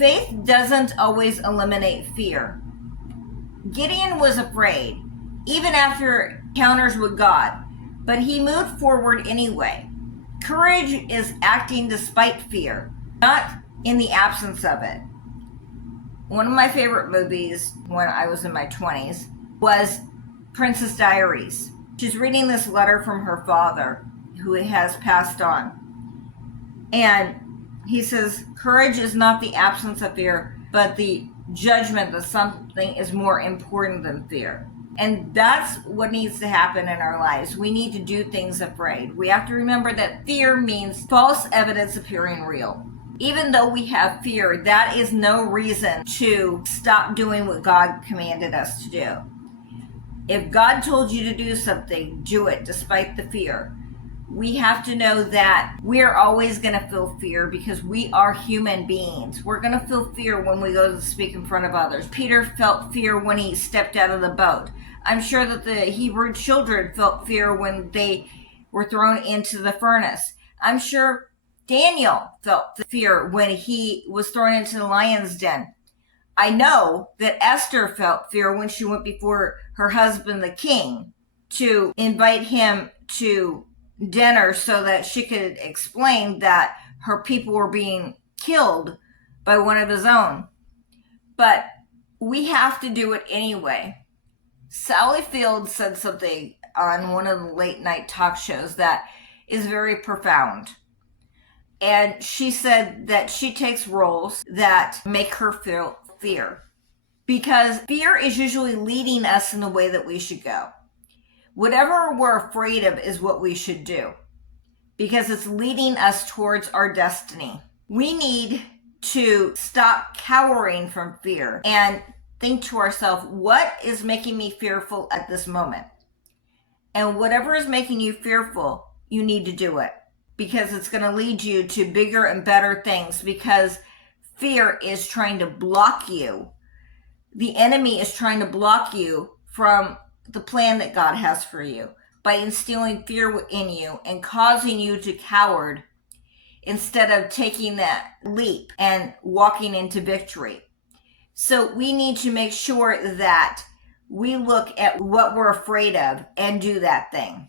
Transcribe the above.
Faith doesn't always eliminate fear. Gideon was afraid, even after encounters with God, but he moved forward anyway. Courage is acting despite fear, not in the absence of it. One of my favorite movies when I was in my 20s was Princess Diaries. She's reading this letter from her father, who has passed on. And he says, courage is not the absence of fear, but the judgment that something is more important than fear. And that's what needs to happen in our lives. We need to do things afraid. We have to remember that fear means false evidence appearing real. Even though we have fear, that is no reason to stop doing what God commanded us to do. If God told you to do something, do it despite the fear. We have to know that we're always going to feel fear because we are human beings. We're going to feel fear when we go to speak in front of others. Peter felt fear when he stepped out of the boat. I'm sure that the Hebrew children felt fear when they were thrown into the furnace. I'm sure Daniel felt the fear when he was thrown into the lion's den. I know that Esther felt fear when she went before her husband, the king, to invite him to dinner so that she could explain that her people were being killed by one of his own. But we have to do it anyway. Sally Field said something on one of the late night talk shows that is very profound. And she said that she takes roles that make her feel fear, because fear is usually leading us in the way that we should go. Whatever we're afraid of is what we should do, because it's leading us towards our destiny. We need to stop cowering from fear and think to ourselves, what is making me fearful at this moment? And whatever is making you fearful, you need to do it, because it's going to lead you to bigger and better things, because fear is trying to block you. The enemy is trying to block you from the plan that God has for you by instilling fear within you and causing you to cower instead of taking that leap and walking into victory. So we need to make sure that we look at what we're afraid of and do that thing.